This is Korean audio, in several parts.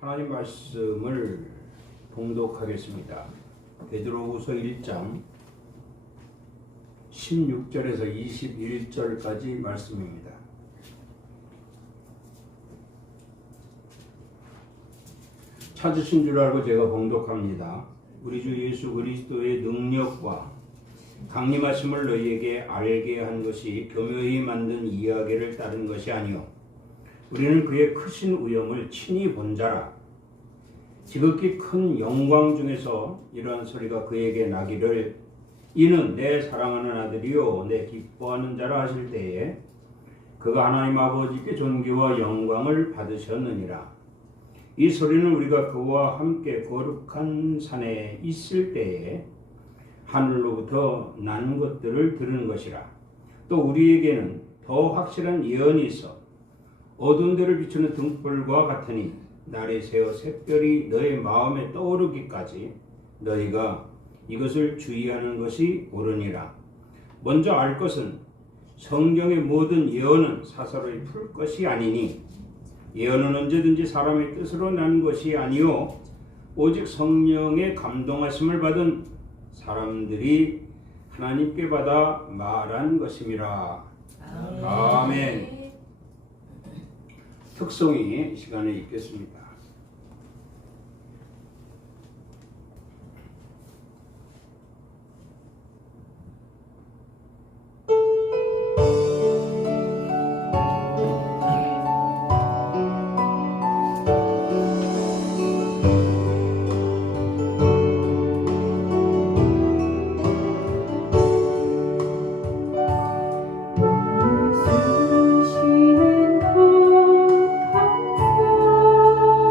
하나님 말씀을 봉독하겠습니다. 베드로후서 1장 16절에서 21절까지 말씀입니다. 찾으신 줄 알고 제가 봉독합니다. 우리 주 예수 그리스도의 능력과 강림하심을 너희에게 알게 한 것이 교묘히 만든 이야기를 따른 것이 아니요 우리는 그의 크신 위엄을 친히 본 자라. 지극히 큰 영광 중에서 이러한 소리가 그에게 나기를 이는 내 사랑하는 아들이요 내 기뻐하는 자라 하실 때에 그가 하나님 아버지께 존귀와 영광을 받으셨느니라. 이 소리는 우리가 그와 함께 거룩한 산에 있을 때에 하늘로부터 난 것들을 들은 것이라. 또 우리에게는 더 확실한 예언이 있어 어두운 데를 비추는 등불과 같으니 날이 새어 샛별이 너의 마음에 떠오르기까지 너희가 이것을 주의하는 것이 옳으니라. 먼저 알 것은 성경의 모든 예언은 사사로이 풀 것이 아니니 예언은 언제든지 사람의 뜻으로 난 것이 아니요 오직 성령의 감동하심을 받은 사람들이 하나님께 받아 말한 것임이라. 아멘. 특송이 이 시간에 읽겠습니다. 쓰시는 것 감사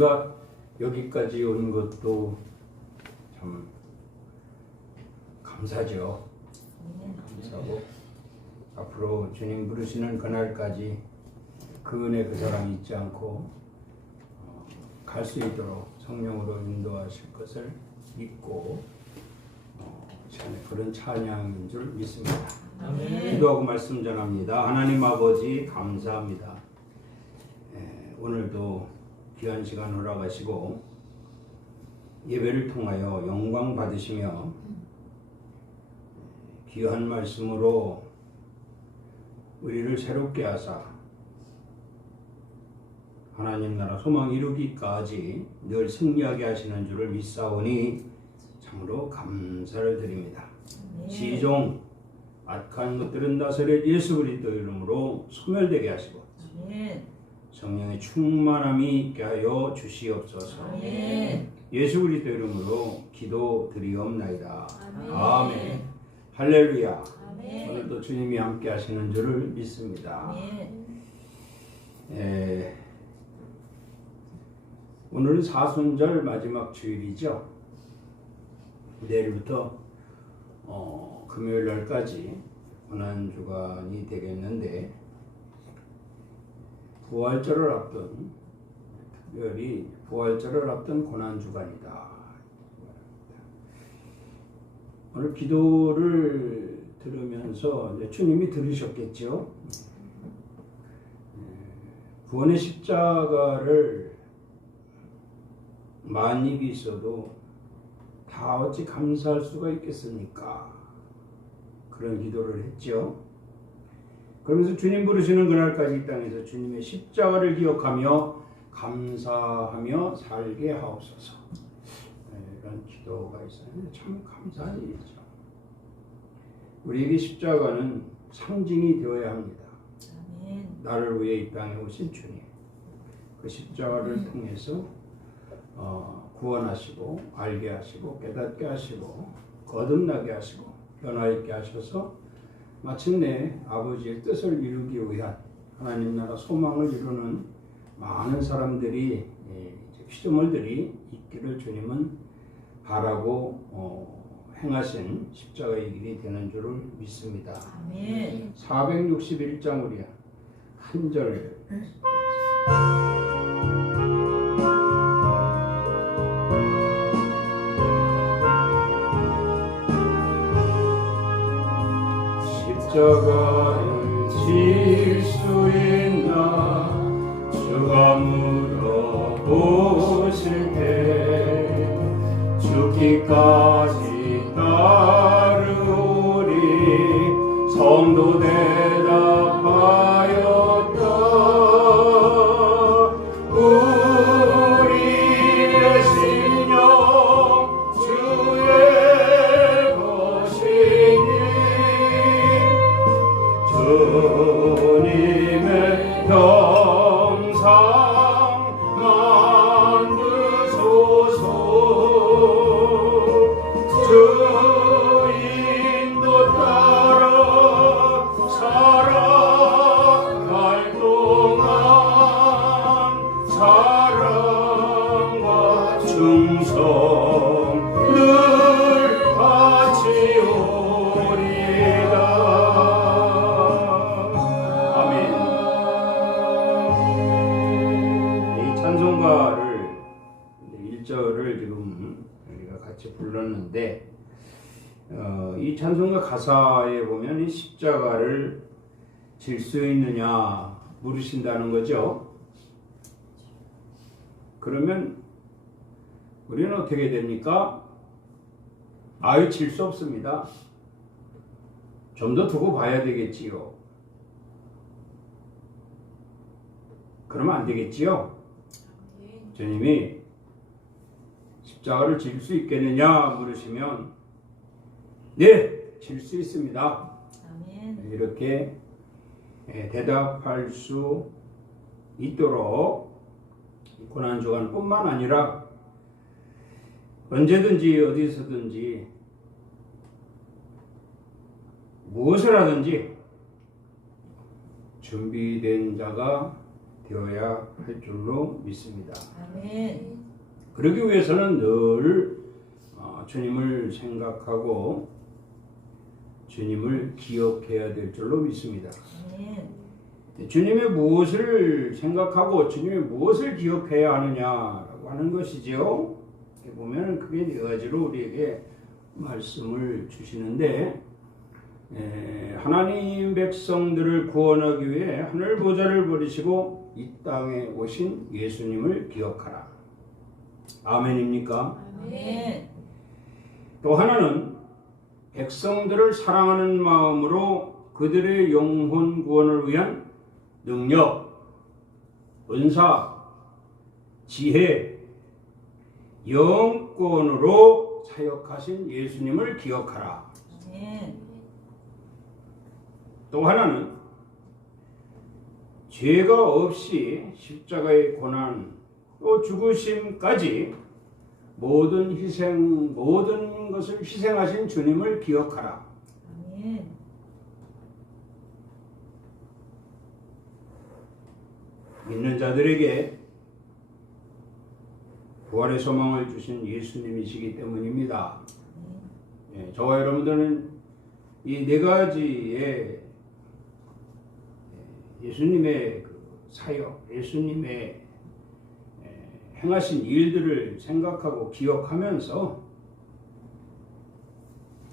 우리가 여기까지 온 것도 참 감사죠. 감사하고 앞으로 주님 부르시는 그날까지 그 은혜 그 사랑 잊지 않고 갈 수 있도록 성령으로 인도하실 것을 믿고 그런 찬양인 줄 믿습니다. 아멘. 기도하고 말씀 전합니다. 하나님 아버지 감사합니다. 오늘도 귀한 시간 허락하시고 예배를 통하여 영광 받으시며 귀한 말씀으로 우리를 새롭게 하사 하나님 나라 소망 이루기까지 늘 승리하게 하시는 줄을 믿사오니 참으로 감사를 드립니다. 시종 악한 것들은 다스려 예수 그리스도 이름으로 소멸되게 하시고 성령의 충만함이 있게 하여 주시옵소서. 예수 그리스도 이름으로 기도드리옵나이다. 아멘. 할렐루야. 오늘도 주님이 함께 하시는 줄을 믿습니다. 오늘은 사순절 마지막 주일이죠. 내일부터 금요일 날까지 고난주간이 되겠는데 부활절을 앞둔 특별히 부활절을 앞둔 고난주간이다. 오늘 기도를 들으면서 주님이 들으셨겠죠. 구원의 십자가를 만입이 있어도 다 어찌 감사할 수가 있겠습니까? 그런 기도를 했죠. 그러면서 주님 부르시는 그날까지 이 땅에서 주님의 십자가를 기억하며 감사하며 살게 하옵소서. 이런 기도가 있어요. 참 감사한 일이죠. 우리에게 십자가는 상징이 되어야 합니다. 나를 위해 이 땅에 오신 주님, 그 십자가를 통해서 구원하시고 알게 하시고 깨닫게 하시고 거듭나게 하시고 변화있게 하셔서 마침내 아버지의 뜻을 이루기 위한 하나님 나라 소망을 이루는 많은 사람들이 피조물들이 있기를 주님은 바라고 행하신 십자가의 길이 되는 줄을 믿습니다. 아멘. 461장 우리 한 절. 십자가를 질 수 있나 주가 물어보실 때 죽기까지 따르오리 성도 대답하였다. 우리의 신령 주의 것이니 주님의 평상 만드소서. 주 인도 따라 살아갈 동안 사랑과 충성 늘 같이 오리다. 아멘. 이 찬송가를 1절을 지금 우리가 같이 불렀는데 이 찬송가 가사에 보면 이 십자가를 질 수 있느냐 물으신다는 거죠. 그러면 우리는 어떻게 됩니까? 아유, 질 수 없습니다. 좀 더 두고 봐야 되겠지요. 그러면 안 되겠지요. 주님이 십자가를 질 수 있겠느냐 물으시면 네, 질 수 있습니다. 아멘. 이렇게 대답할 수 있도록 고난주간뿐만 아니라 언제든지 어디서든지 무엇을 하든지 준비된 자가 되어야 할 줄로 믿습니다. 아멘. 그러기 위해서는 늘 주님을 생각하고 주님을 기억해야 될 줄로 믿습니다. 아멘. 주님의 무엇을 생각하고 주님의 무엇을 기억해야 하느냐라고 하는 것이지요. 이렇게 보면 그게 네 가지로 우리에게 말씀을 주시는데, 하나님 백성들을 구원하기 위해 하늘 보좌를 버리시고 이 땅에 오신 예수님을 기억하라. 아멘입니까? 아멘. 또 하나는 백성들을 사랑하는 마음으로 그들의 영혼 구원을 위한 능력, 은사, 지혜, 영권으로 사역하신 예수님을 기억하라. 아멘. 또 하나는 죄가 없이 십자가의 고난 또 죽으심까지 모든 것을 희생하신 주님을 기억하라. 아멘. 믿는 자들에게 부활의 소망을 주신 예수님이시기 때문입니다. 저와 여러분들은 이 네 가지의 예수님의 사역, 예수님의 행하신 일들을 생각하고 기억하면서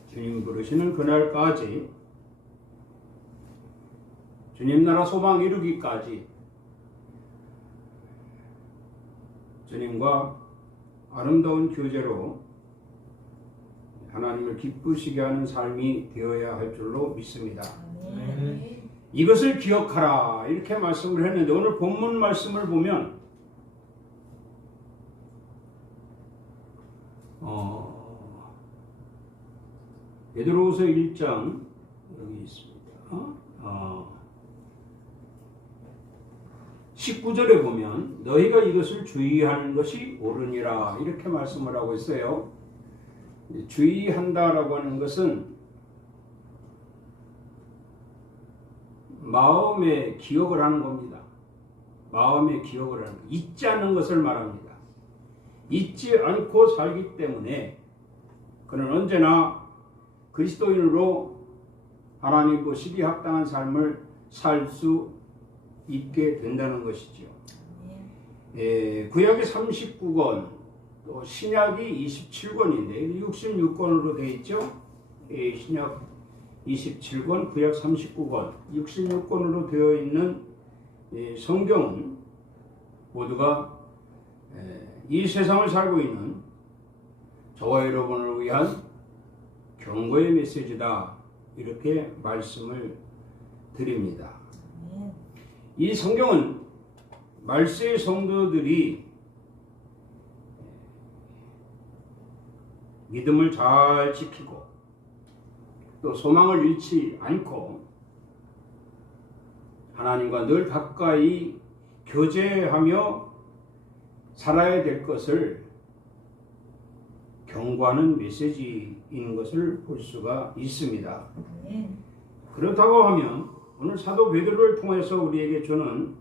주님 부르시는 그날까지, 주님 나라 소망 이루기까지 주님과 아름다운 교제로 하나님을 기쁘시게 하는 삶이 되어야 할 줄로 믿습니다. 아멘. 이것을 기억하라 이렇게 말씀을 했는데, 오늘 본문 말씀을 보면 베드로후서 1장 여기 있습니다. 19절에 보면 너희가 이것을 주의하는 것이 옳으니라 이렇게 말씀을 하고 있어요. 주의한다라고 하는 것은 마음에 기억을 하는 겁니다. 마음에 기억을 하는 것, 잊지 않는 것을 말합니다. 잊지 않고 살기 때문에 그는 언제나 그리스도인으로 하나님 보시기에 합당한 삶을 살 수 있게 된다는 것이죠. 구약이 39권, 또 신약이 27권인데 66권으로 되어 있죠. 신약 27권, 구약 39권, 66권으로 되어 있는 성경은 모두가 이 세상을 살고 있는 저와 여러분을 위한 경고의 메시지다 이렇게 말씀을 드립니다. 이 성경은 말세의 성도들이 믿음을 잘 지키고 또 소망을 잃지 않고 하나님과 늘 가까이 교제하며 살아야 될 것을 경고하는 메시지인 것을 볼 수가 있습니다. 그렇다고 하면 오늘 사도 베드로를 통해서 우리에게 주는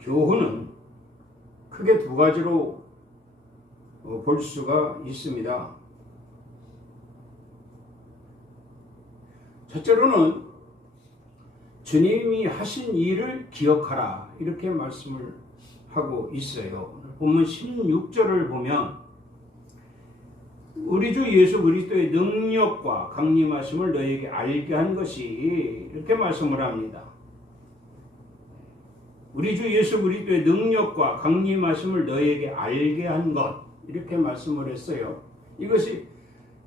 교훈은 크게 두 가지로 볼 수가 있습니다. 첫째로는 주님이 하신 일을 기억하라 이렇게 말씀을 하고 있어요. 본문 16절을 보면 우리 주 예수 그리스도의 능력과 강림하심을 너희에게 알게 한 것이 이렇게 말씀을 합니다. 우리 주 예수 그리스도의 능력과 강림하심을 너희에게 알게 한 것 이렇게 말씀을 했어요. 이것이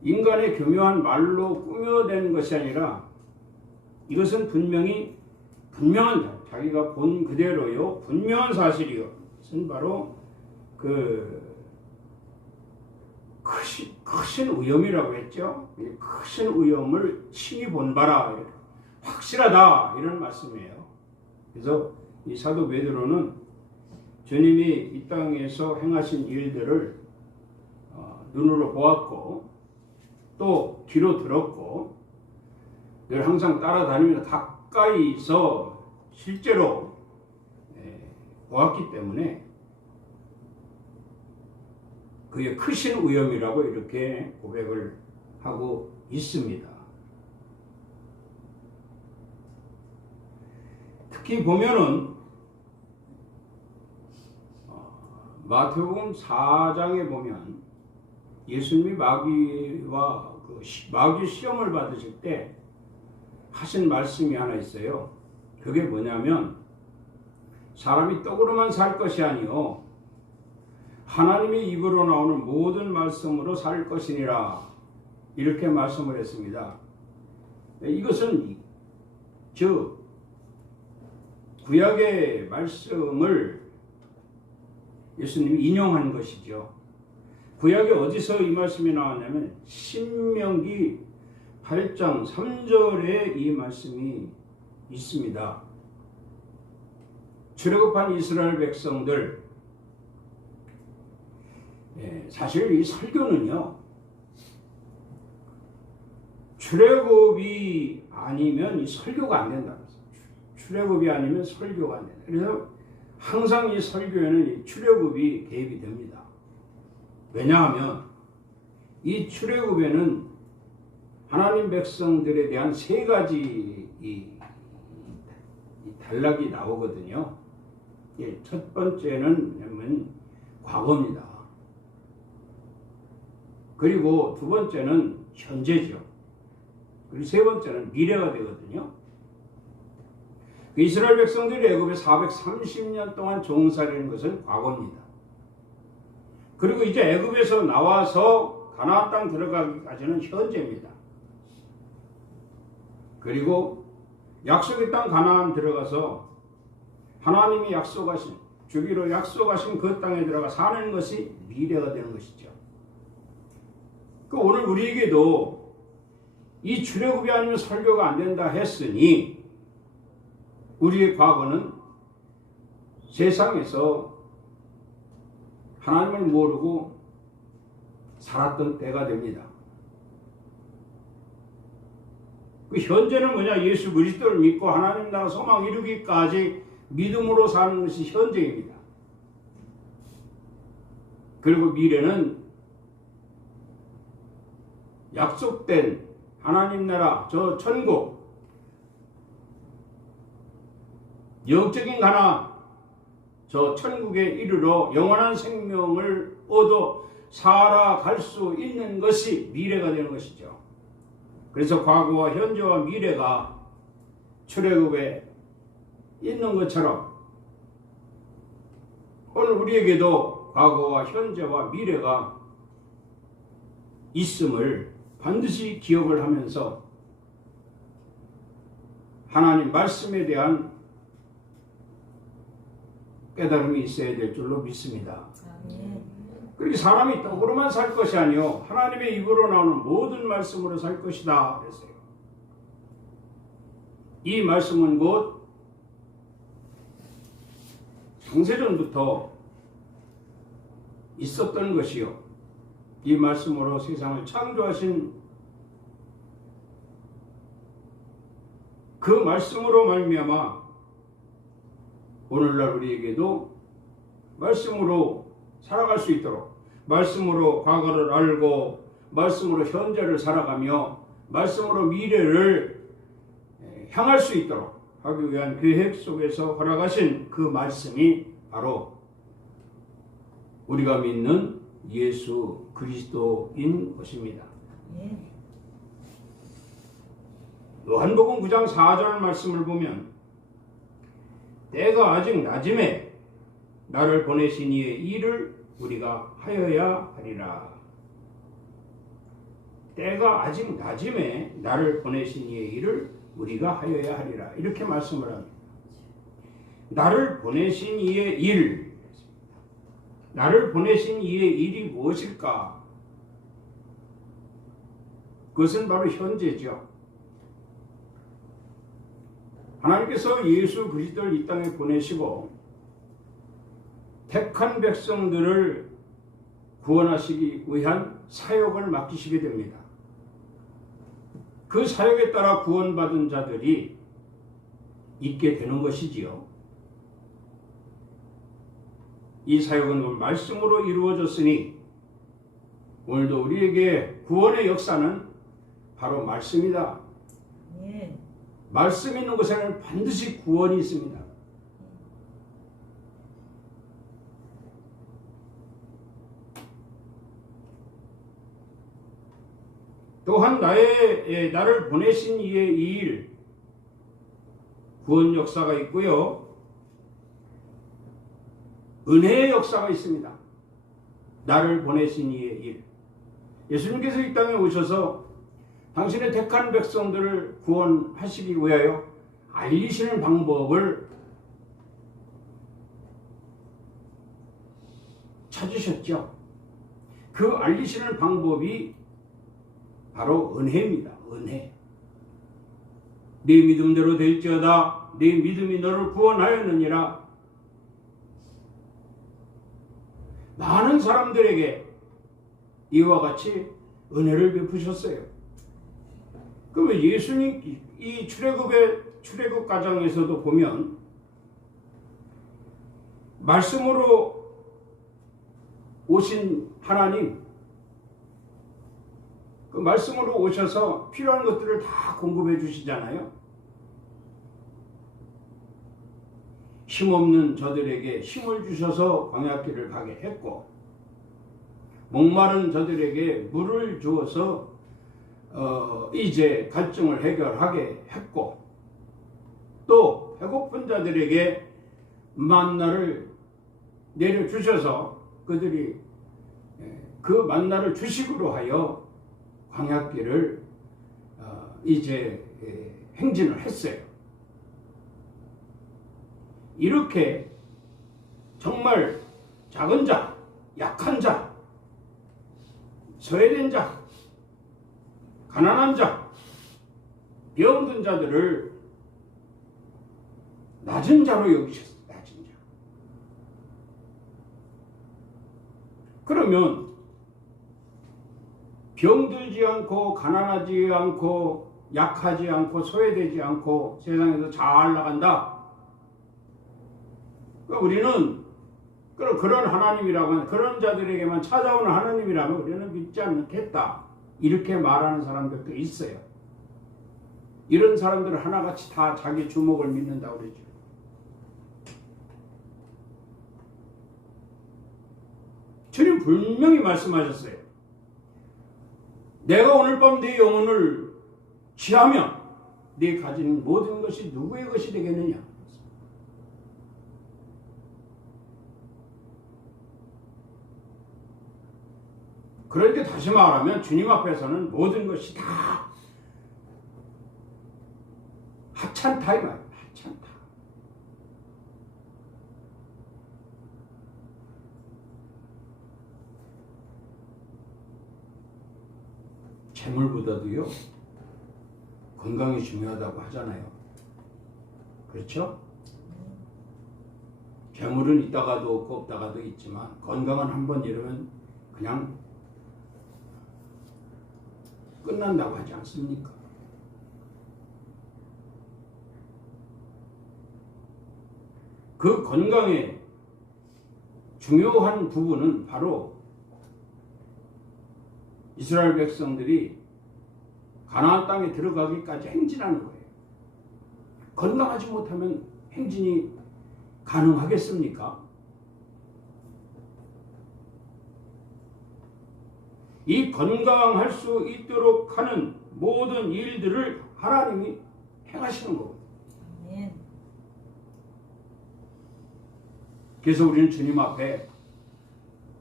인간의 교묘한 말로 꾸며낸 것이 아니라 이것은 분명한 자기가 본 그대로요 분명한 사실이요. 이것은 바로 크신 위험이라고 했죠. 크신 위험을 친히 본 바라 확실하다 이런 말씀이에요. 그래서 이 사도 베드로는 주님이 이 땅에서 행하신 일들을 눈으로 보았고 또 귀로 들었고 늘 항상 따라다니면서 가까이서 실제로 보았기 때문에 그의 크신 위엄이라고 이렇게 고백을 하고 있습니다. 특히 보면은 마태복음 4장에 보면 예수님이 마귀와 마귀 시험을 받으실 때 하신 말씀이 하나 있어요. 그게 뭐냐면 사람이 떡으로만 살 것이 아니요 하나님의 입으로 나오는 모든 말씀으로 살 것이니라 이렇게 말씀을 했습니다. 이것은 구약의 말씀을 예수님이 인용한 것이죠. 구약에 어디서 이 말씀이 나왔냐면 신명기 8장 3절에 이 말씀이 있습니다. 출애굽한 이스라엘 백성들, 사실 이 설교는요 출애굽이 아니면 이 설교가 안 된다. 출애굽이 아니면 설교가 안 된다. 그래서 항상 이 설교에는 이 출애굽이 개입이 됩니다. 왜냐하면 이 출애굽에는 하나님 백성들에 대한 세 가지 이 단락이 나오거든요. 첫 번째는 뭐냐면 과거입니다. 그리고 두 번째는 현재죠. 그리고 세 번째는 미래가 되거든요. 이스라엘 백성들이 애굽에 430년 동안 종살이는 것은 과거입니다. 그리고 이제 애굽에서 나와서 가나안 땅 들어가기까지는 현재입니다. 그리고 약속의 땅 가나안 들어가서 하나님이 약속하신 주기로 약속하신 그 땅에 들어가 사는 것이 미래가 되는 것이죠. 오늘 우리에게도 이 출애굽이 아니면 설교가 안 된다 했으니 우리의 과거는 세상에서 하나님을 모르고 살았던 때가 됩니다. 그 현재는 뭐냐? 예수 그리스도를 믿고 하나님 나라 소망 이루기까지 믿음으로 사는 것이 현재입니다. 그리고 미래는 약속된 하나님 나라 저 천국 영적인 가나안 저 천국에 이르러 영원한 생명을 얻어 살아갈 수 있는 것이 미래가 되는 것이죠. 그래서 과거와 현재와 미래가 출애굽에 있는 것처럼 오늘 우리에게도 과거와 현재와 미래가 있음을 반드시 기억을 하면서 하나님 말씀에 대한 깨달음이 있어야 될 줄로 믿습니다. 그렇게 사람이 떡으로만 살 것이 아니요 하나님의 입으로 나오는 모든 말씀으로 살 것이다 그랬어요. 이 말씀은 곧 창세전부터 있었던 것이요 이 말씀으로 세상을 창조하신 그 말씀으로 말미암아 오늘날 우리에게도 말씀으로 살아갈 수 있도록 말씀으로 과거를 알고 말씀으로 현재를 살아가며 말씀으로 미래를 향할 수 있도록 하기 위한 계획 속에서 허락하신 그 말씀이 바로 우리가 믿는 예수 그리스도인 것입니다. 요한복음 9장 4절 말씀을 보면 때가 아직 낮음에 나를 보내신 이의 일을 우리가 하여야 하리라. 때가 아직 낮음에 나를 보내신 이의 일을 우리가 하여야 하리라. 이렇게 말씀을 합니다. 나를 보내신 이의 일, 나를 보내신 이의 일이 무엇일까? 그것은 바로 현재죠. 하나님께서 예수 그리스도를 이 땅에 보내시고 택한 백성들을 구원하시기 위한 사역을 맡기시게 됩니다. 그 사역에 따라 구원받은 자들이 있게 되는 것이지요. 이 사역은 그 말씀으로 이루어졌으니 오늘도 우리에게 구원의 역사는 바로 말씀이다. 아멘. 말씀 있는 곳에는 반드시 구원이 있습니다. 또한 나를 보내신 이의 이 일, 구원 역사가 있고요. 은혜의 역사가 있습니다. 나를 보내신 이의 일. 예수님께서 이 땅에 오셔서 당신의 택한 백성들을 구원하시기 위하여 알리시는 방법을 찾으셨죠. 그 알리시는 방법이 바로 은혜입니다. 은혜. 네 믿음대로 될지어다. 네 믿음이 너를 구원하였느니라. 많은 사람들에게 이와 같이 은혜를 베푸셨어요. 그러면 예수님 이 출애굽 과정에서도 보면 말씀으로 오신 하나님, 그 말씀으로 오셔서 필요한 것들을 다 공급해 주시잖아요. 힘없는 저들에게 힘을 주셔서 광야길을 가게 했고, 목마른 저들에게 물을 주어서 이제 갈증을 해결하게 했고, 또 배고픈 자들에게 만나를 내려주셔서 그들이 그 만나를 주식으로 하여 광야길을 이제 행진을 했어요. 이렇게 정말 작은 자, 약한 자, 소외된 자, 가난한 자, 병든 자들을 낮은 자로 여기셨어요. 낮은 자. 그러면 병들지 않고 가난하지 않고 약하지 않고 소외되지 않고 세상에서 잘 나간다. 우리는 그런 하나님이라면, 그런 자들에게만 찾아오는 하나님이라면 우리는 믿지 않겠다. 이렇게 말하는 사람들도 있어요. 이런 사람들은 하나같이 다 자기 주먹을 믿는다고 그러죠. 주님 분명히 말씀하셨어요. 내가 오늘 밤 네 영혼을 취하면 네 가진 모든 것이 누구의 것이 되겠느냐. 그러니까 다시 말하면 주님 앞에서는 모든 것이 다 하찮다 이 말이에요. 하찮다. 재물보다도요, 건강이 중요하다고 하잖아요. 그렇죠? 재물은 있다가도 없고 없다가도 있지만 건강은 한번 잃으면 그냥 끝난다고 하지 않습니까? 그 건강의 중요한 부분은 바로 이스라엘 백성들이 가나안 땅에 들어가기까지 행진하는 거예요. 건강하지 못하면 행진이 가능하겠습니까? 이 건강할 수 있도록 하는 모든 일들을 하나님이 행하시는 거거든요. 아멘. 그래서 우리는 주님 앞에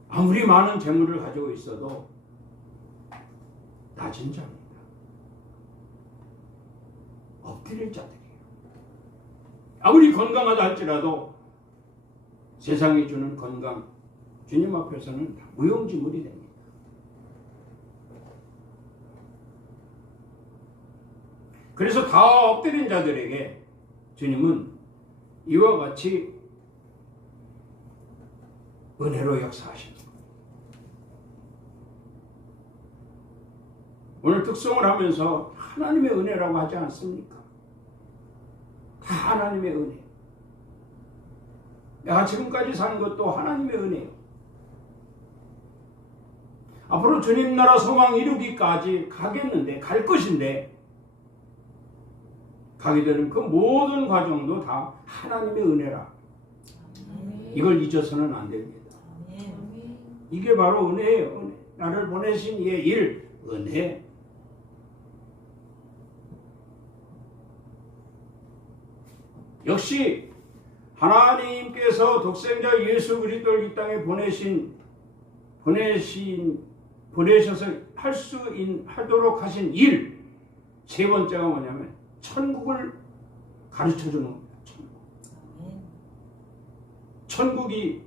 아무리 많은 재물을 가지고 있어도 낮은 자입니다. 엎드릴 자들이에요. 아무리 건강하다 할지라도 세상이 주는 건강, 주님 앞에서는 무용지물이 됩니다. 그래서 다 엎드린 자들에게 주님은 이와 같이 은혜로 역사하십니다. 오늘 특송을 하면서 하나님의 은혜라고 하지 않습니까? 다 하나님의 은혜. 내가 지금까지 산 것도 하나님의 은혜예요. 앞으로 주님 나라 소망 이루기까지 가겠는데, 갈 것인데, 가게 되는 그 모든 과정도 다 하나님의 은혜라. 이걸 잊어서는 안 됩니다. 아멘. 이게 바로 은혜예요. 은혜. 나를 보내신 이의 일, 은혜. 역시 하나님께서 독생자 예수 그리스도를 이 땅에 보내셔서 하도록 하신 일, 세 번째가 뭐냐면 천국을 가르쳐 주는 겁니다. 아멘. 천국이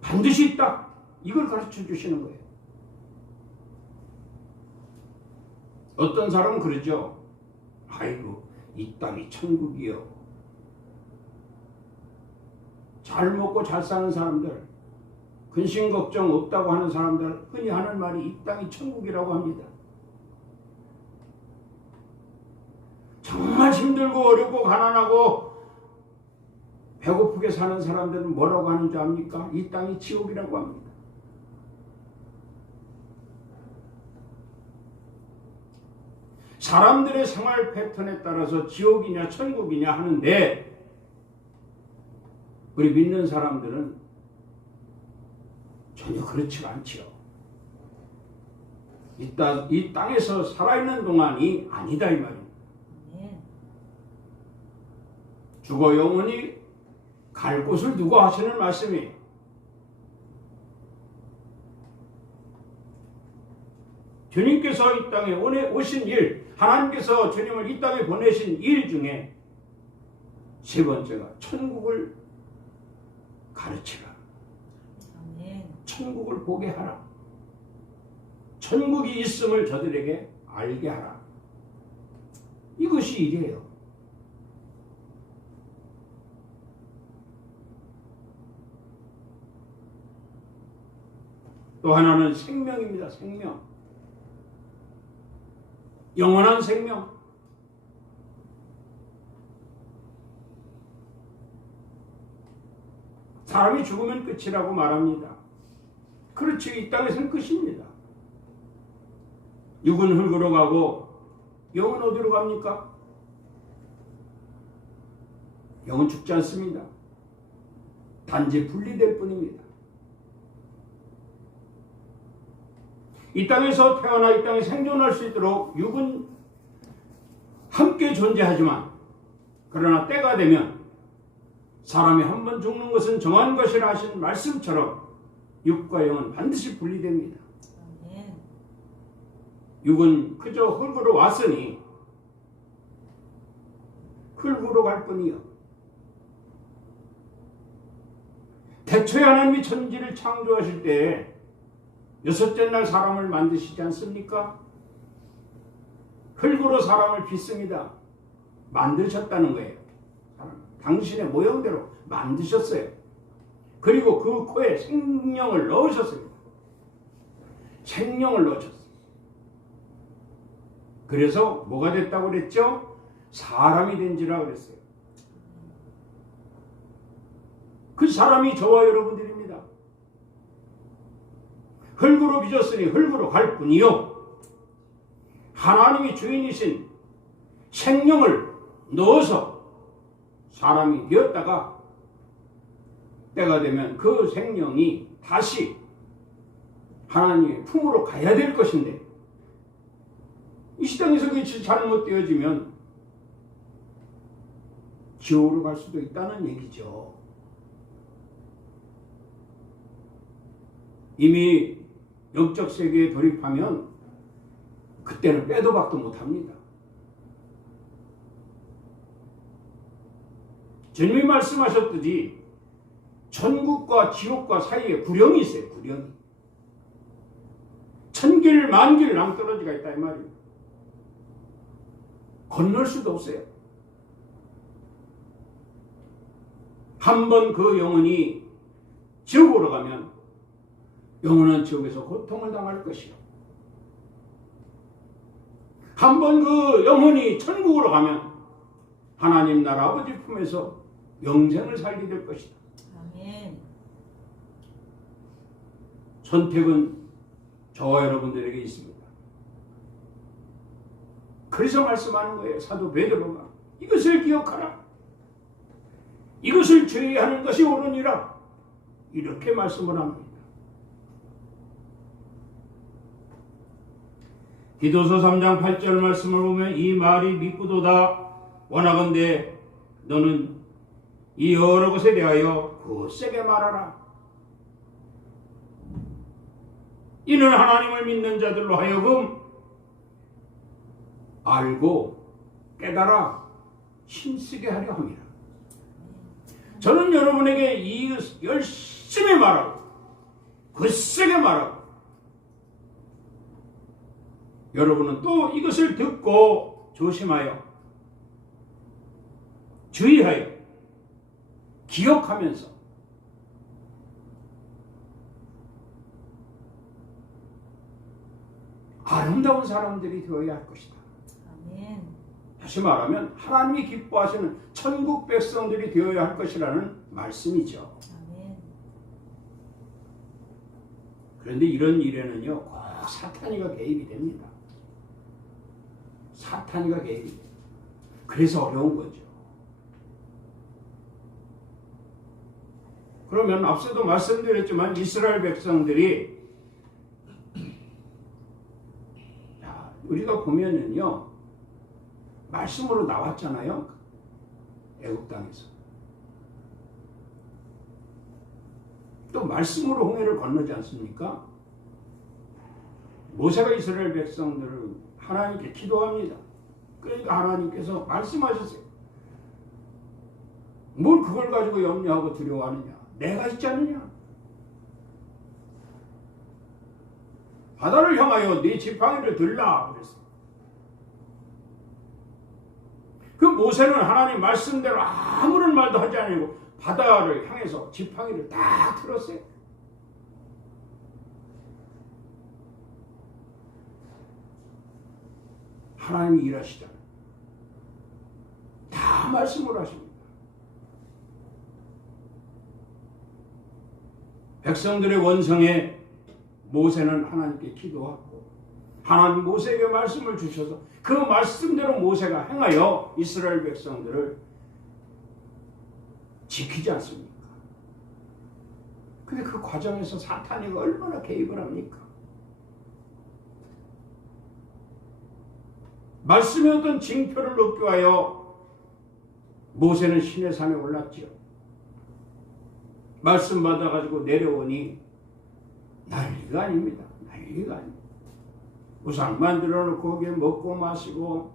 반드시 있다. 이걸 가르쳐 주시는 거예요. 어떤 사람은 그러죠. 아이고, 이 땅이 천국이요. 잘 먹고 잘 사는 사람들, 근심 걱정 없다고 하는 사람들 흔히 하는 말이 이 땅이 천국이라고 합니다. 정말 힘들고 어렵고 가난하고 배고프게 사는 사람들은 뭐라고 하는 줄 압니까? 이 땅이 지옥이라고 합니다. 사람들의 생활 패턴에 따라서 지옥이냐 천국이냐 하는데, 우리 믿는 사람들은 전혀 그렇지가 않지요. 이 땅에서 살아있는 동안이 아니다 이 말입니다. 아멘. 죽어 영원히 갈 곳을 두고 하시는 말씀이에요. 주님께서 이 땅에 오신 일, 하나님께서 주님을 이 땅에 보내신 일 중에 세 번째가 천국을 가르치라. 아멘. 천국을 보게 하라. 천국이 있음을 저들에게 알게 하라. 이것이 일이에요. 또 하나는 생명입니다. 생명. 영원한 생명. 사람이 죽으면 끝이라고 말합니다. 그렇지, 이 땅에서는 끝입니다. 육은 흙으로 가고 영은 어디로 갑니까? 영은 죽지 않습니다. 단지 분리될 뿐입니다. 이 땅에서 태어나 이 땅에 생존할 수 있도록 육은 함께 존재하지만, 그러나 때가 되면 사람이 한 번 죽는 것은 정한 것이라 하신 말씀처럼 육과 영은 반드시 분리됩니다. 아멘. 육은 그저 흙으로 왔으니 흙으로 갈 뿐이요. 태초에 하나님이 천지를 창조하실 때 여섯째 날 사람을 만드시지 않습니까? 흙으로 사람을 빚습니다. 만드셨다는 거예요. 당신의 모형대로 만드셨어요. 그리고 그 코에 생명을 넣으셨어요. 생명을 넣으셨어요. 그래서 뭐가 됐다고 그랬죠? 사람이 된지라 그랬어요. 그 사람이 저와 여러분들입니다. 흙으로 빚었으니 흙으로 갈 뿐이요. 하나님이 주인이신 생명을 넣어서 사람이 되었다가 때가 되면 그 생명이 다시 하나님의 품으로 가야 될 것인데, 이 시장에서 그게 잘못되어지면 지옥으로 갈 수도 있다는 얘기죠. 이미 영적 세계에 돌입하면 그때는 빼도 박도 못합니다. 주님이 말씀하셨듯이 천국과 지옥과 사이에 구령이 있어요. 구령이. 천길 만길 낭떠러지가 있다 이 말이에요. 건널 수도 없어요. 한 번 그 영혼이 지옥으로 가면 영원한 지옥에서 고통을 당할 것이요. 한 번 그 영혼이 천국으로 가면 하나님 나라 아버지 품에서 영생을 살게 될 것이다. 아멘. 선택은 저와 여러분들에게 있습니다. 그래서 말씀하는 거예요. 사도 베드로가 이것을 기억하라. 이것을 주의하는 것이 옳으니라. 이렇게 말씀을 합니다. 디도서 3장 8절 말씀을 보면 이 말이 믿고도다. 원하건대 너는 이 여러 것에 대하여 굳세게 말하라. 이는 하나님을 믿는 자들로 하여금 알고 깨달아 힘쓰게 하려 함이라. 저는 여러분에게 이 열심히 말하고 굳세게 말하고 여러분은 또 이것을 듣고 조심하여 주의하여 기억하면서 아름다운 사람들이 되어야 할 것이다. 아멘. 다시 말하면 하나님이 기뻐하시는 천국 백성들이 되어야 할 것이라는 말씀이죠. 아멘. 그런데 이런 일에는요 꼭 사탄이가 개입이 됩니다. 사탄이가 개입이 돼요. 그래서 어려운 거죠. 그러면 앞서도 말씀드렸지만 이스라엘 백성들이 우리가 보면은요 말씀으로 나왔잖아요. 애굽 땅에서 또 말씀으로 홍해를 건너지 않습니까? 모세가 이스라엘 백성들을 하나님께 기도합니다. 그러니까 하나님께서 말씀하셨어요. 뭘 그걸 가지고 염려하고 두려워하느냐? 내가 있지 않느냐? 바다를 향하여 네 지팡이를 들라 그랬어요. 그 모세는 하나님 말씀대로 아무런 말도 하지 않고 바다를 향해서 지팡이를 딱 들었어요. 하나님이 일하시잖아요. 다 말씀으로 하십니다. 백성들의 원성에 모세는 하나님께 기도하고 하나님 모세에게 말씀을 주셔서 그 말씀대로 모세가 행하여 이스라엘 백성들을 지키지 않습니까? 근데 그 과정에서 사탄이 얼마나 개입을 합니까? 말씀의 어떤 징표를 얻기 위하여 모세는 시내 산에 올랐지요. 말씀 받아가지고 내려오니 난리가 아닙니다. 난리가 아닙니다. 우상 만들어 놓고 거기에 먹고 마시고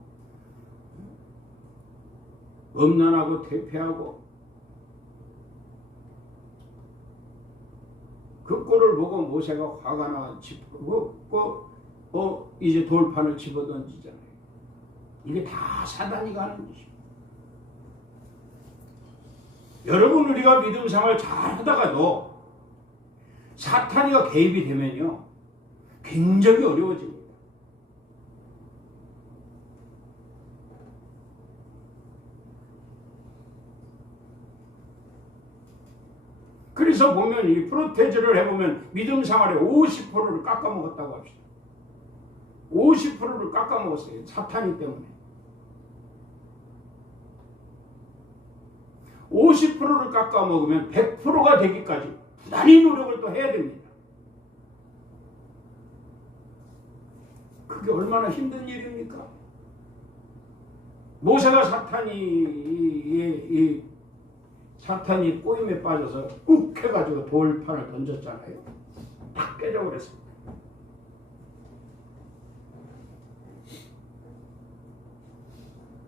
음란하고 퇴폐하고 그 꼴을 보고 모세가 화가 나 이제 돌판을 집어던지잖아요. 이게 다 사단이가 하는 짓이에요. 여러분 우리가 믿음 생활 잘 하다가도 사탄이가 개입이 되면요 굉장히 어려워집니다. 그래서 보면 이 프로테즈를 해보면 믿음 생활의 50%를 깎아먹었다고 합시다. 50%를 깎아먹었어요. 사탄이 때문에. 50%를 깎아먹으면 100%가 되기까지 부단히 노력을 또 해야 됩니다. 그게 얼마나 힘든 일입니까? 모세가 사탄이 꼬임에 빠져서 욱 해가지고 돌판을 던졌잖아요. 딱 깨져버렸습니다.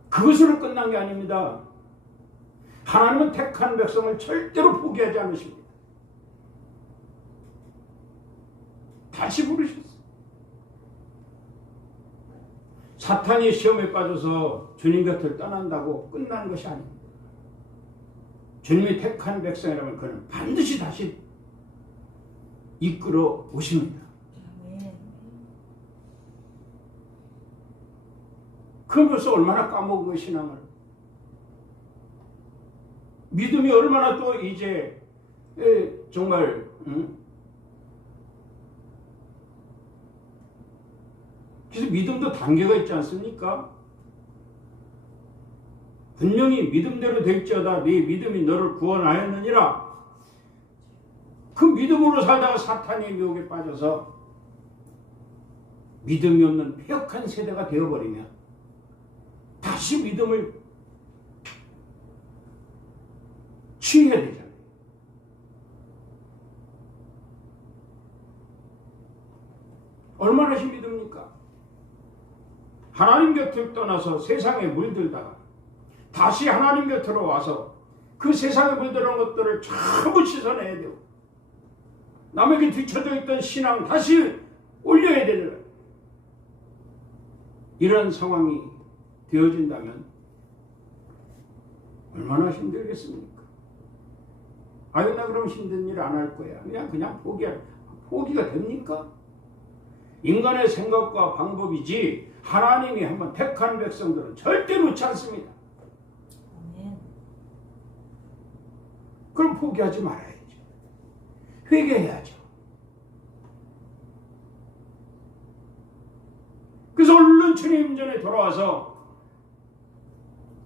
그것으로 끝난 게 아닙니다. 하나님은 택한 백성을 절대로 포기하지 않으십니다. 다시 부르셨어요. 사탄이 시험에 빠져서 주님 곁을 떠난다고 끝난 것이 아닙니다. 주님이 택한 백성이라면 그는 반드시 다시 이끌어 오십니다. 그럼 벌써 얼마나 까먹은 거 신앙을. 믿음이 얼마나 또 이제 정말 그래서 믿음도 단계가 있지 않습니까? 분명히 믿음대로 될지어다 네 믿음이 너를 구원하였느니라. 그 믿음으로 살다가 사탄의 유혹에 빠져서 믿음이 없는 폐역한 세대가 되어버리면 다시 믿음을 취해야 되잖아요. 얼마나 힘이 듭니까? 하나님 곁을 떠나서 세상에 물들다가 다시 하나님 곁으로 와서 그 세상에 물들어온 것들을 전부 씻어내야 되고 남에게 뒤쳐져 있던 신앙 다시 올려야 되는 이런 상황이 되어진다면 얼마나 힘들겠습니까? 아유 나 그럼 힘든 일 안 할 거야. 그냥 포기가 됩니까? 인간의 생각과 방법이지 하나님이 한번 택한 백성들은 절대 놓지 않습니다. 아멘. 그럼 포기하지 말아야죠. 회개해야죠. 그래서 얼른 주님 전에 돌아와서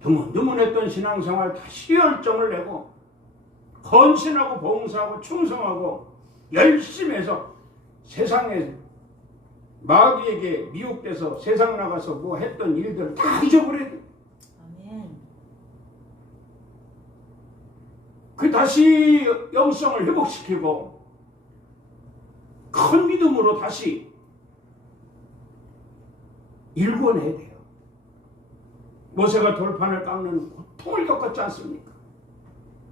드문드문했던 신앙생활 다시 열정을 내고 헌신하고 봉사하고 충성하고 열심히 해서 세상에 마귀에게 미혹돼서 세상 나가서 뭐 했던 일들을 다 잊어버려야 돼. 아멘. 그 다시 영성을 회복시키고 큰 믿음으로 다시 일궈내야 돼요. 모세가 돌판을 깎는 고통을 겪었지 않습니까?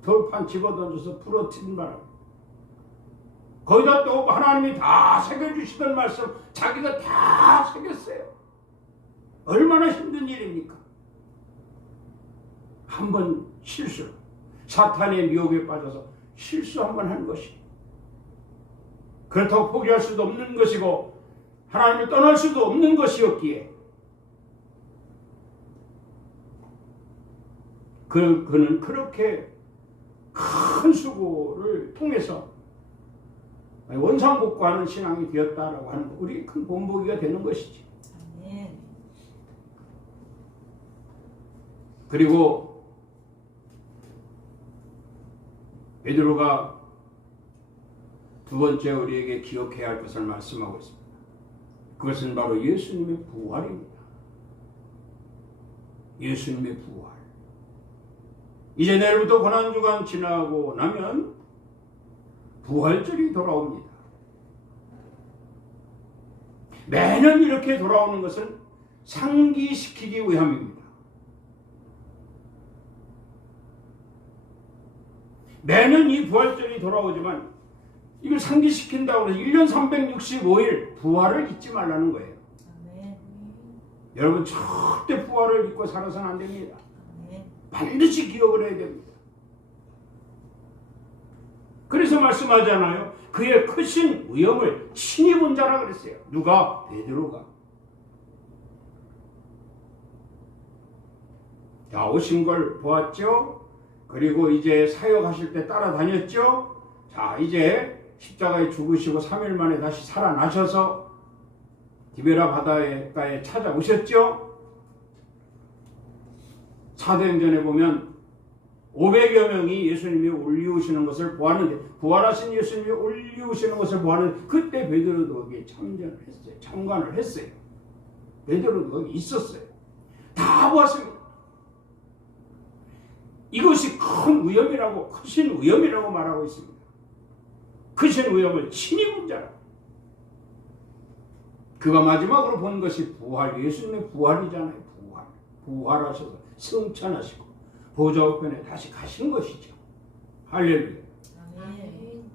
돌판 집어던져서 부러뜨린 바람. 거기다 또 하나님이 다 새겨주시던 말씀 자기가 다 새겼어요. 얼마나 힘든 일입니까? 한 번 실수, 사탄의 미혹에 빠져서 실수 한 번 한 것이 그렇다고 포기할 수도 없는 것이고 하나님을 떠날 수도 없는 것이었기에 그는 그렇게 큰 수고를 통해서 원상복구하는 신앙이 되었다라고 하는 거, 우리 큰 본보기가 되는 것이지. 아멘. 그리고 베드로가 두 번째 우리에게 기억해야 할 것을 말씀하고 있습니다. 그것은 바로 예수님의 부활입니다. 예수님의 부활. 이제 내일부터 고난주간 지나고 나면 부활절이 돌아옵니다. 매년 이렇게 돌아오는 것은 상기시키기 위함입니다. 매년 이 부활절이 돌아오지만 이걸 상기시킨다고 해서 1년 365일 부활을 잊지 말라는 거예요. 아멘. 여러분 절대 부활을 잊고 살아서는 안 됩니다. 아멘. 반드시 기억을 해야 됩니다. 그래서 말씀하잖아요. 그의 크신 위엄을 친히 본 자라 그랬어요. 누가? 베드로가. 자, 오신 걸 보았죠. 그리고 이제 사역하실 때 따라다녔죠. 자, 이제 십자가에 죽으시고 3일 만에 다시 살아나셔서 디베라 바다에 찾아오셨죠. 사도행전에 보면 500여 명이 예수님이 올리우시는 것을 보았는데, 부활하신 예수님이 올리우시는 것을 보았는데, 그때 베드로도 거기에 참전을 했어요. 참관을 했어요. 베드로도 거기 있었어요. 다 보았습니다. 이것이 큰 위엄이라고, 크신 위엄이라고 말하고 있습니다. 크신 위엄을 친히 본 자라. 그가 마지막으로 본 것이 부활, 예수님의 부활이잖아요. 부활하셔서 승천하시고 보좌 우편에 다시 가신 것이죠. 할렐루야. 아멘.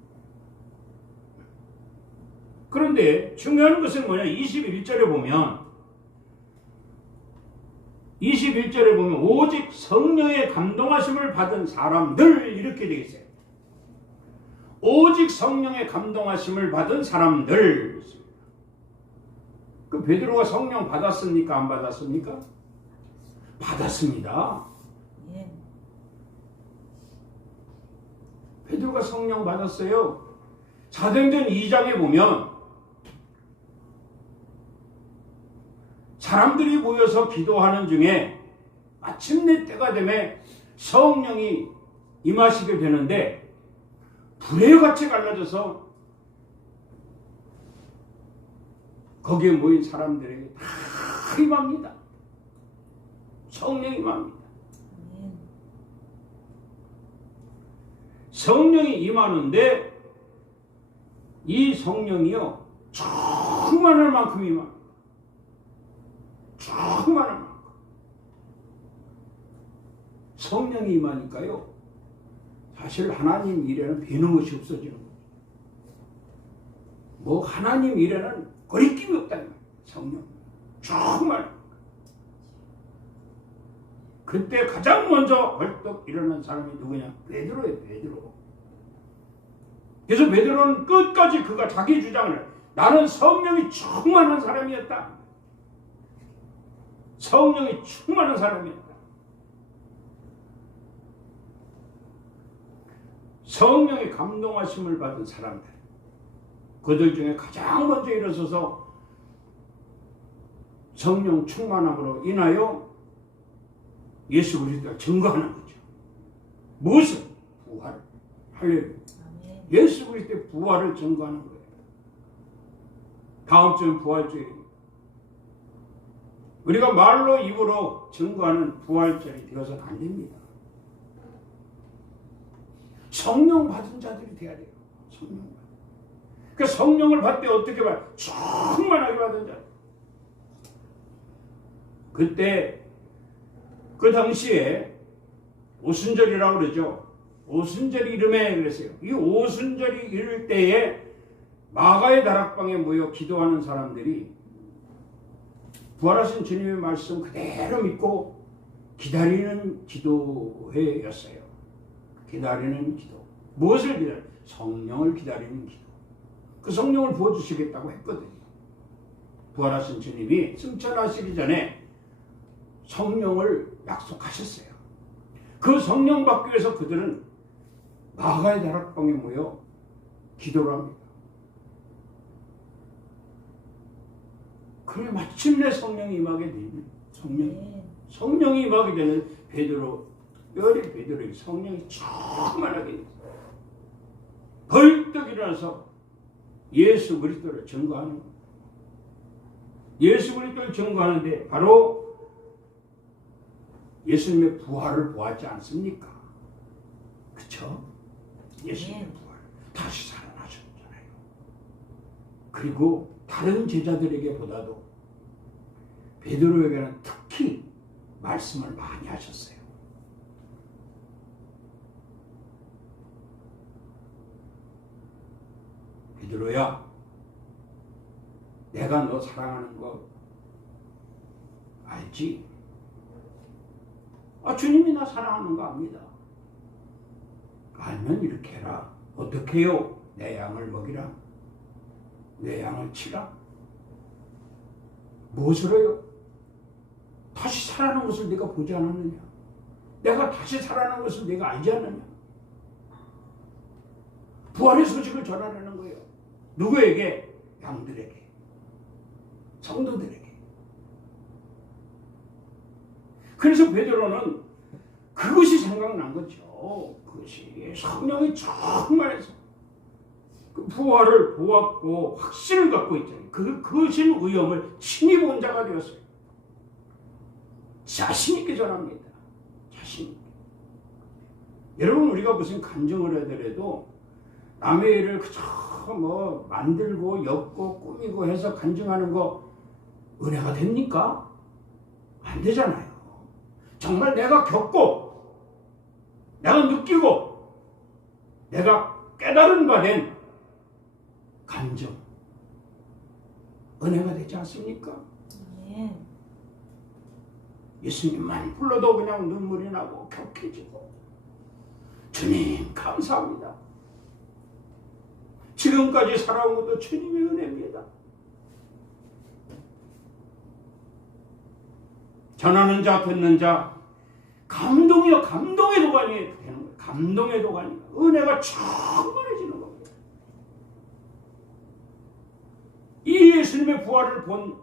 그런데 중요한 것은 뭐냐? 21절에 보면 오직 성령의 감동하심을 받은 사람들, 이렇게 되어 있어요. 오직 성령의 감동하심을 받은 사람들. 그 베드로가 성령 받았습니까? 안 받았습니까? 받았습니다. 예. 베드로가 성령 받았어요. 사도행전 2장에 보면 사람들이 모여서 기도하는 중에 마침내 때가 되매 성령이 임하시게 되는데 불의 같이 갈라져서 거기에 모인 사람들에게 다 임합니다. 성령이 임합니다. 아멘. 성령이 임하는데 이 성령이요 충만할 만큼 임합니다. 충만할 만큼. 성령이 임하니까요 사실 하나님 일에는 변함없이 없어지는 거예요. 뭐 하나님 일에는 거리낌이 없다는 거예요. 성령 충만할. 그때 가장 먼저 벌떡 일어난 사람이 누구냐? 베드로예요. 베드로. 그래서 베드로는 끝까지 그가 자기 주장을 나는 성령이 충만한 사람이었다. 성령이 충만한 사람이었다. 성령의 감동하심을 받은 사람들, 그들 중에 가장 먼저 일어서서 성령 충만함으로 인하여 예수 그리스도를 증거하는 거죠. 무엇을? 부활. 할렐루야. 아멘. 예수 그리스도의 부활을 증거하는 거예요. 다음 주는 부활절입니다. 우리가 말로 입으로 증거하는 부활절이 되어서는 안 됩니다. 성령 받은 자들이 돼야 돼요. 성령 받은. 그 성령을 받되 어떻게 봐요? 충만하게 받은 자. 그때 그 당시에 오순절이라고 그러죠. 오순절이 이름에 그랬어요. 이 오순절이 이를 때에 마가의 다락방에 모여 기도하는 사람들이 부활하신 주님의 말씀 그대로 믿고 기다리는 기도회였어요. 기다리는 기도. 무엇을 기다려? 성령을 기다리는 기도. 그 성령을 부어주시겠다고 했거든요. 부활하신 주님이 승천하시기 전에 성령을 약속하셨어요. 그 성령 받기 위해서 그들은 마가의 다락방에 모여 기도를 합니다. 그래 마침내 성령이 임하게 되는 성령이 임하게 되는 베드로, 열의 베드로에게 성령이 충만하게 됐어요. 벌떡 일어나서 예수 그리스도를 증거하는 겁니다. 예수 그리스도를 증거하는데 바로 예수님의 부활을 보았지 않습니까? 그쵸? 예수님의 부활. 다시 살아나셨잖아요. 그리고 다른 제자들에게 보다도 베드로에게는 특히 말씀을 많이 하셨어요. 베드로야, 내가 너 사랑하는 거 알지? 주님이 나 사랑하는 거 압니다. 알면 이렇게 해라. 어떻게 해요? 내 양을 먹이라. 내 양을 치라. 무엇을 해요? 다시 살아나는 것을 네가 보지 않았느냐? 내가 다시 살아나는 것을 네가 알지 않느냐? 부활의 소식을 전하려는 거예요. 누구에게? 양들에게. 성도들에게. 그래서 베드로는 그것이 생각난 거죠. 그것이 성령이 충만해서 그 부활을 보았고 확신을 갖고 있잖아요. 그것인 의험을 친히 본 자가 되었어요. 자신 있게 전합니다. 자신 있게. 여러분 우리가 무슨 간증을 하더라도 남의 일을 그저 뭐 만들고 엮고 꾸미고 해서 간증하는 거 은혜가 됩니까? 안 되잖아요. 정말 내가 겪고 내가 느끼고 내가 깨달은 바 된 감정 은혜가 되지 않습니까? 아멘. 예수님만 불러도 그냥 눈물이 나고 격해지고 주님 감사합니다. 지금까지 살아온 것도 주님의 은혜입니다. 전하는 자 듣는 자 감동이요 감동의 도가니 되는 거예요. 감동의 도가니 은혜가 충만해지는 겁니다. 이 예수님의 부활을 본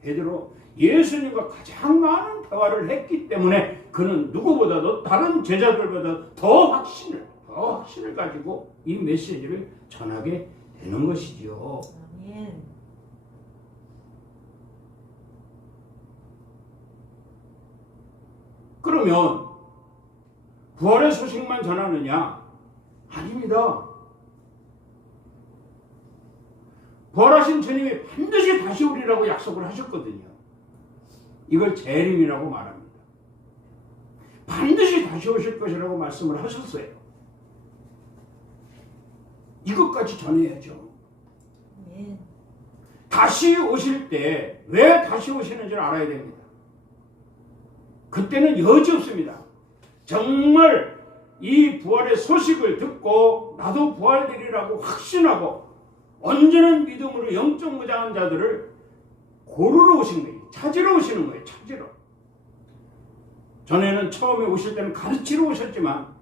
베드로, 예수님과 가장 많은 대화를 했기 때문에 그는 누구보다도 다른 제자들보다 더 확신을 가지고 이 메시지를 전하게 되는 것이지요. 아멘. 그러면 부활의 소식만 전하느냐? 아닙니다. 부활하신 주님이 반드시 다시 오리라고 약속을 하셨거든요. 이걸 재림이라고 말합니다. 반드시 다시 오실 것이라고 말씀을 하셨어요. 이것까지 전해야죠. 아멘. 다시 오실 때 왜 다시 오시는지를 알아야 됩니다. 그때는 여지 없습니다. 정말 이 부활의 소식을 듣고 나도 부활되리라고 확신하고 온전한 믿음으로 영적 무장한 자들을 고르러 오신 거예요. 찾으러 오시는 거예요. 찾으러. 전에는 처음에 오실 때는 가르치러 오셨지만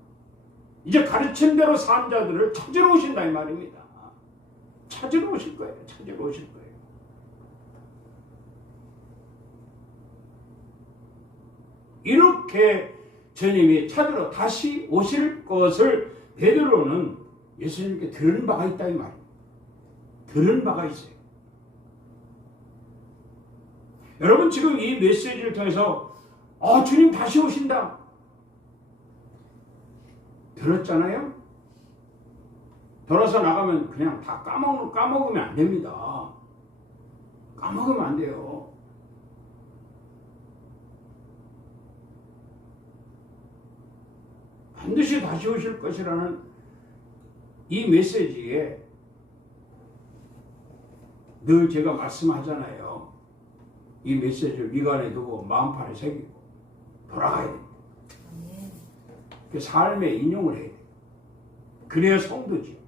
이제 가르친 대로 산 자들을 찾으러 오신다 이 말입니다. 찾으러 오실 거예요. 찾으러 오실 거예요. 이렇게 주님이 찾으러 다시 오실 것을 베드로는 예수님께 들은 바가 있다 이 말입니다. 들은 바가 있어요. 여러분 지금 이 메시지를 통해서 주님 다시 오신다 들었잖아요? 돌아서 나가면 그냥 다 까먹으면 안 됩니다. 까먹으면 안 돼요. 반드시 다시 오실 것이라는 이 메시지에 늘 제가 말씀하잖아요. 이 메시지를 미간에 두고 마음판에 새기고 돌아가야 됩니다. 그 삶에 인용을 해야 돼요. 그래야 성도지.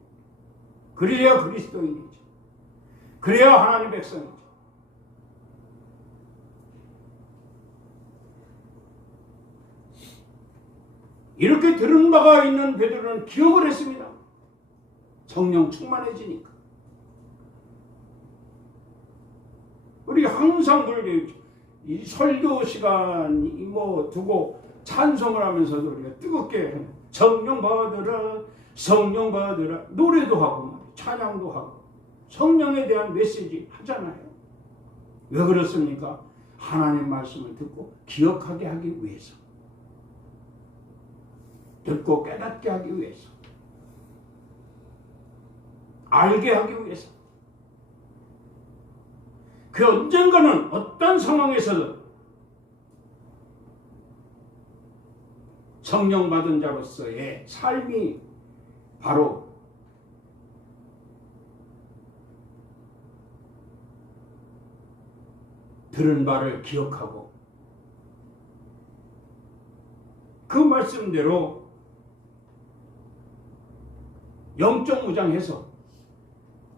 그래야 그리스도인이지. 그래야 하나님 백성이지. 이렇게 들은 바가 있는 베드로는 기억을 했습니다. 성령 충만해지니까. 우리 항상 이 설교 시간 두고 찬송을 하면서도 우리가 뜨겁게 성령 받으라 노래도 하고 찬양도 하고 성령에 대한 메시지 하잖아요. 왜 그렇습니까? 하나님 말씀을 듣고 기억하게 하기 위해서, 듣고 깨닫게 하기 위해서, 알게 하기 위해서. 그 언젠가는 어떤 상황에서든 성령 받은 자로서의 삶이 바로 들은 바를 기억하고 그 말씀대로 영적 무장해서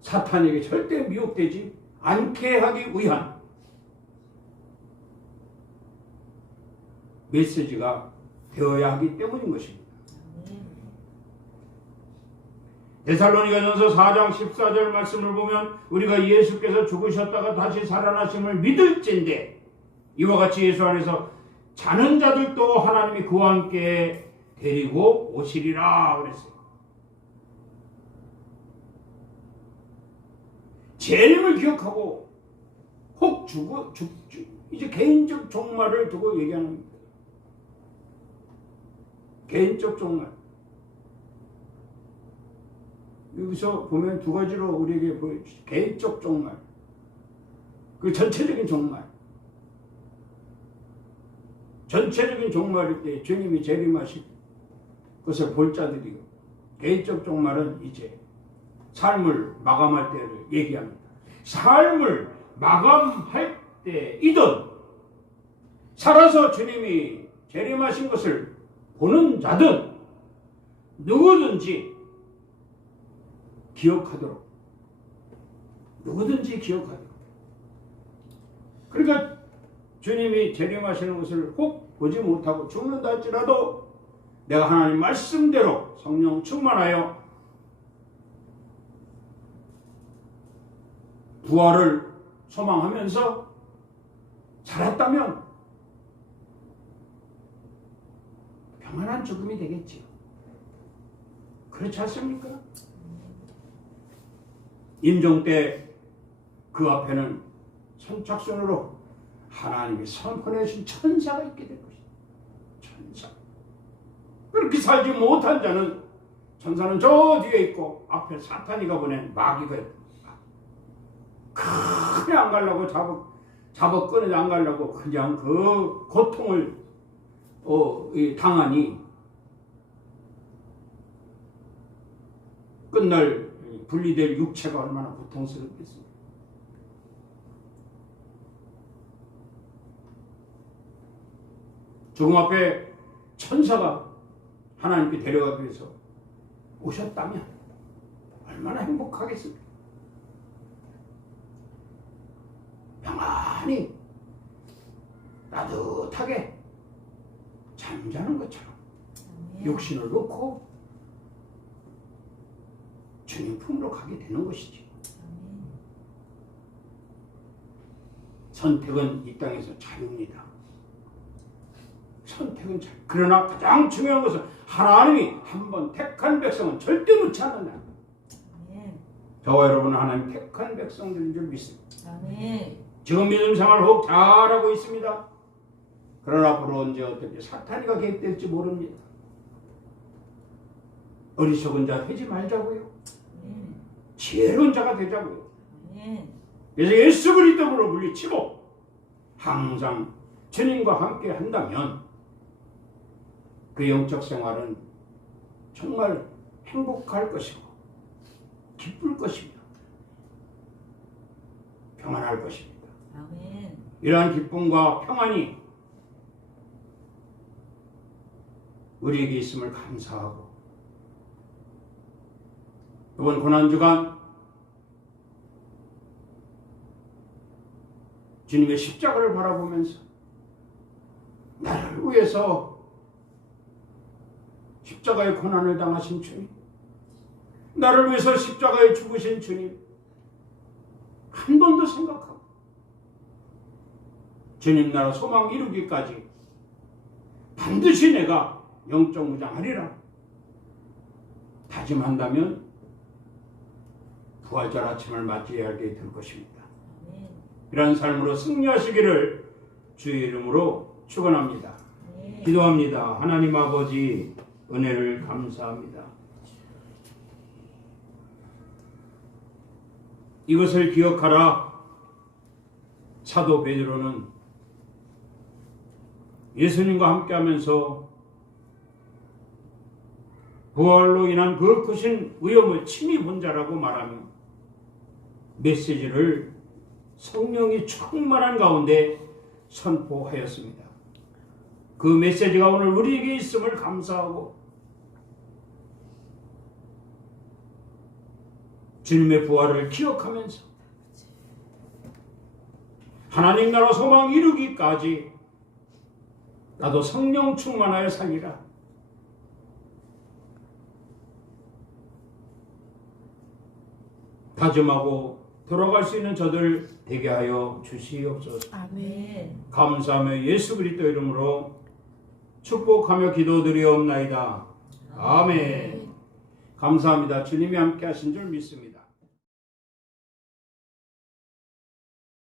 사탄에게 절대 미혹되지 않게 하기 위한 메시지가 되어야 하기 때문인 것입니다. 데살로니가전서 4장 14절 말씀을 보면 우리가 예수께서 죽으셨다가 다시 살아나심을 믿을진대 이와 같이 예수 안에서 자는 자들도 하나님이 그와 함께 데리고 오시리라 그랬어요. 재림을 기억하고 혹 이제 개인적 종말을 두고 얘기하는 겁니다. 개인적 종말. 여기서 보면 두 가지로 우리에게 보여주죠. 개인적 종말. 그 전체적인 종말. 전체적인 종말일 때 주님이 재림하실 것을 볼 자들이고, 개인적 종말은 이제 삶을 마감할 때를 얘기합니다. 삶을 마감할 때이든 살아서 주님이 재림하신 것을 보는 자든 누구든지 기억하도록, 누구든지 기억하도록. 그러니까 주님이 재림하시는 것을 혹 보지 못하고 죽는다 할지라도 내가 하나님 말씀대로 성령 충만하여 부활을 소망하면서 살았다면 평안한 죽음이 되겠지요. 그렇지 않습니까? 임종 때 그 앞에는 선착순으로 하나님이 선포해 주신 천사가 있게 될 것이다. 천사. 그렇게 살지 못한 자는 천사는 저 뒤에 있고 앞에 사탄이가 보낸 마귀가 있고 그냥 안 가려고 잡아 끊어 안 가려고 그냥 그 고통을 당하니 끝날 분리될 육체가 얼마나 고통스럽겠습니까? 죽음 앞에 천사가 하나님께 데려가기 위해서 오셨다면 얼마나 행복하겠습니까? 평안히 따뜻하게 잠자는 것처럼 육신을 놓고 주님 품으로 가게 되는 것이지. 선택은 이 땅에서 자유입니다. 선택은 자유. 그러나 가장 중요한 것은 하나님이 한번 택한 백성은 절대 놓지 않는다. 저와 여러분은 하나님 택한 백성들인 줄 믿습니다. 아멘. 지금 믿음 생활 혹 잘하고 있습니다. 그러나 앞으로 언제 어떻게 사탄이가 개입될지 모릅니다. 어리석은 자 되지 말자고요. 지혜로운 자가 되자고요. 그래서 예수 그리스도로 물리치고 항상 주님과 함께 한다면 그 영적 생활은 정말 행복할 것이고 기쁠 것입니다. 평안할 것입니다. 아멘. 이러한 기쁨과 평안이 우리에게 있음을 감사하고 이번 고난주간 주님의 십자가를 바라보면서 나를 위해서 십자가의 고난을 당하신 주님, 나를 위해서 십자가에 죽으신 주님 한 번 더 생각하고 주님 나라 소망 이루기까지 반드시 내가 영적 무장하리라 다짐한다면 부활절 아침을 맞이하게 될 것입니다. 이런 삶으로 승리하시기를 주의 이름으로 축원합니다. 기도합니다. 하나님 아버지 은혜를 감사합니다. 이것을 기억하라. 사도 베드로는 예수님과 함께하면서 부활로 인한 그 크신 위험을 친히 본 자라고 말하며 메시지를 성령이 충만한 가운데 선포하였습니다. 그 메시지가 오늘 우리에게 있음을 감사하고 주님의 부활을 기억하면서 하나님 나라 소망 이루기까지 나도 성령 충만하여 살리라. 다짐하고 돌아갈 수 있는 저들 되게 하여 주시옵소서. 아멘. 감사하며 예수 그리스도 이름으로 축복하며 기도드리옵나이다. 아멘. 감사합니다. 주님이 함께 하신 줄 믿습니다.